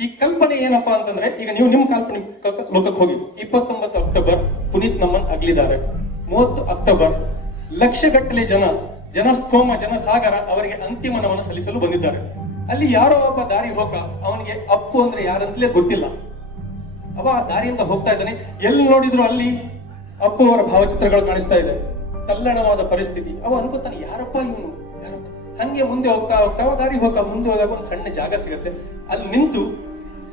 ಈ ಕಲ್ಪನೆ ಏನಪ್ಪಾ ಅಂತಂದ್ರೆ, ಈಗ ನೀವು ನಿಮ್ಮ ಕಲ್ಪನೆ ಲೋಕಕ್ಕೆ ಹೋಗಿ, ಇಪ್ಪತ್ತೊಂಬತ್ತು ಅಕ್ಟೋಬರ್ ಪುನೀತ್ ನಮ್ಮನ್ ಅಗಲಿದ್ದಾರೆ. ಮೂವತ್ತು ಅಕ್ಟೋಬರ್ ಲಕ್ಷಗಟ್ಟಲೆ ಜನ, ಜನಸ್ತೋಮ, ಜನಸಾಗರ ಅವರಿಗೆ ಅಂತಿಮ ನಮನ ಸಲ್ಲಿಸಲು ಬಂದಿದ್ದಾರೆ. ಅಲ್ಲಿ ಯಾರೋ ಒಬ್ಬ ದಾರಿ ಹೋಗ, ಅವನಿಗೆ ಅಪ್ಪು ಅಂದ್ರೆ ಯಾರಂತಲೇ ಗೊತ್ತಿಲ್ಲ. ಅವ ಆ ದಾರಿಯಿಂದ ಹೋಗ್ತಾ ಇದ್ದಾನೆ. ಎಲ್ಲಿ ನೋಡಿದ್ರು ಅಲ್ಲಿ ಅಪ್ಪು ಅವರ ಭಾವಚಿತ್ರಗಳು ಕಾಣಿಸ್ತಾ ಇದೆ. ತಲ್ಲಣವಾದ ಪರಿಸ್ಥಿತಿ. ಅವ ಅನ್ಕೋತಾನೆ, ಯಾರಪ್ಪ ಇವನು? ಹಂಗೆ ಮುಂದೆ ಹೋಗ್ತಾ ಹೋಗ್ತಾ ದಾರಿ ಹೋಗ್ತಾ ಮುಂದೆ ಹೋದಾಗ ಒಂದು ಸಣ್ಣ ಜಾಗ ಸಿಗುತ್ತೆ. ಅಲ್ಲಿ ನಿಂತು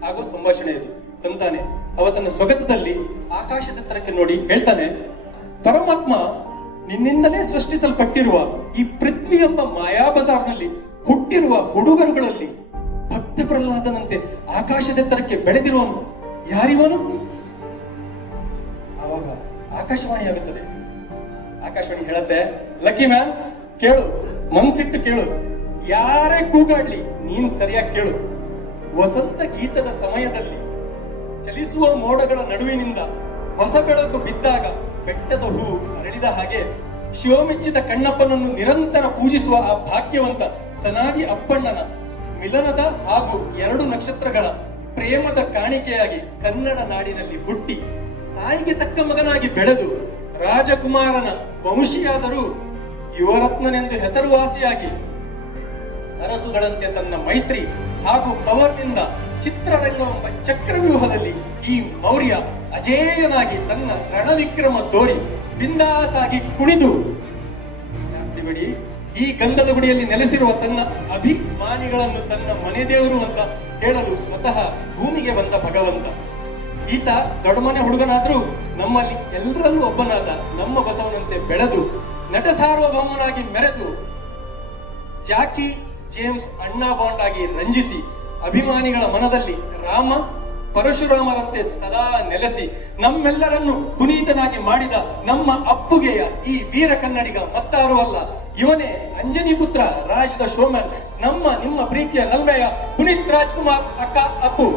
ಆಗೋ ಸಂಭಾಷಣೆ ಇದು ತಂತಾನೆ. ಅವತ್ತನ್ನ ತನ್ನ ಸ್ವಗತದಲ್ಲಿ ಆಕಾಶದ ತರಕ್ಕೆ ನೋಡಿ ಹೇಳ್ತಾನೆ, ಪರಮಾತ್ಮ ನಿನ್ನಿಂದಲೇ ಸೃಷ್ಟಿಸಲ್ಪಟ್ಟಿರುವ ಈ ಪೃಥ್ವಿ ಎಂಬ ಮಾಯಾ ಬಜಾರ್ನಲ್ಲಿ ಹುಟ್ಟಿರುವ ಹುಡುಗರುಗಳಲ್ಲಿ ಭಕ್ತ ಪ್ರಹ್ಲಾದನಂತೆ ಆಕಾಶದೆತ್ತರಕ್ಕೆ ಬೆಳೆದಿರುವನು ಯಾರಿವನು? ಆವಾಗ ಆಕಾಶವಾಣಿ ಆಗುತ್ತದೆ. ಆಕಾಶವಾಣಿ ಹೇಳತ್ತೆ, ಲಕ್ಕಿ ಮ್ಯಾನ್, ಕೇಳು. ಮನ್ಸಿಟ್ಟು ಕೇಳು. ಯಾರೇ ಕೂಗಾಡ್ಲಿ, ನೀನ್ ಸರಿಯಾಗಿ ಕೇಳು. ವಸಂತ ಗೀತದ ಸಮಯದಲ್ಲಿ ಚಲಿಸುವ ಮೋಡಗಳ ನಡುವಿನಿಂದ ಹೊಸ ಬೆಳಕು ಬಿದ್ದಾಗ ಬೆಟ್ಟದ ಹೂ ಅರಳಿದ ಹಾಗೆ ಶಿವಮೆಚ್ಚಿದ ಕಣ್ಣಪ್ಪನನ್ನು ನಿರಂತರ ಪೂಜಿಸುವ ಆ ಭಾಗ್ಯವಂತ ಸನಾದಿ ಅಪ್ಪಣ್ಣನ ಮಿಲನದ ಹಾಗೂ ಎರಡು ನಕ್ಷತ್ರಗಳ ಪ್ರೇಮದ ಕಾಣಿಕೆಯಾಗಿ ಕನ್ನಡ ನಾಡಿನಲ್ಲಿ ಹುಟ್ಟಿ, ತಾಯಿಗೆ ತಕ್ಕ ಮಗನಾಗಿ ಬೆಳೆದು ರಾಜಕುಮಾರನ ವಂಶಿಯಾದರೂ ಯುವರತ್ನನೆಂದು ಹೆಸರುವಾಸಿಯಾಗಿ ಅರಸುಗಳಂತೆ ತನ್ನ ಮೈತ್ರಿ ಹಾಗೂ ಪವರ್ನಿಂದ ಚಿತ್ರರಂಗವೆಂಬ ಚಕ್ರವ್ಯೂಹದಲ್ಲಿ ಈ ಮೌರ್ಯ ಅಜೇಯನಾಗಿ ತನ್ನ ರಣವಿಕ್ರಮ ತೋರಿ ಬಿಂದಾಸಾಗಿ ಕುಣಿದು ಬಿಡಿ, ಈ ಗಂಧದ ಗುಡಿಯಲ್ಲಿ ನೆಲೆಸಿರುವ ತನ್ನ ಅಭಿಮಾನಿಗಳನ್ನು ತನ್ನ ಮನೆ ದೇವರು ಅಂತ ಹೇಳಲು ಸ್ವತಃ ಭೂಮಿಗೆ ಬಂದ ಭಗವಂತ. ಈತ ದೊಡ್ಡಮನೆ ಹುಡುಗನಾದ್ರೂ ನಮ್ಮಲ್ಲಿ ಎಲ್ಲರಲ್ಲೂ ಒಬ್ಬನಾದ ನಮ್ಮ ಬಸವನಂತೆ ಬೆಳೆದು ನಟ ಸಾರ್ವಭೌಮನಾಗಿ ಮೆರೆದು ಜಾಕಿ ಜೇಮ್ಸ್ ಅಣ್ಣಾ ಬಾಂಡ್ ಆಗಿ ರಂಜಿಸಿ ಅಭಿಮಾನಿಗಳ ಮನದಲ್ಲಿ ರಾಮ ಪರಶುರಾಮರಂತೆ ಸದಾ ನೆಲೆಸಿ ನಮ್ಮೆಲ್ಲರನ್ನು ಪುನೀತನಾಗಿ ಮಾಡಿದ ನಮ್ಮ ಅಪ್ಪುಗೆಯ ಈ ವೀರ ಕನ್ನಡಿಗ ಮತ್ತಾರು ಅಲ್ಲ ಇವನೇ ಅಂಜನಿ ಪುತ್ರ ರಾಜ್ ದ ಶೋಮನ್, ನಮ್ಮ ನಿಮ್ಮ ಪ್ರೀತಿಯ ನಲ್ಮೆಯ ಪುನೀತ್ ರಾಜ್ಕುಮಾರ್ ಅಕ್ಕ ಅಪ್ಪು.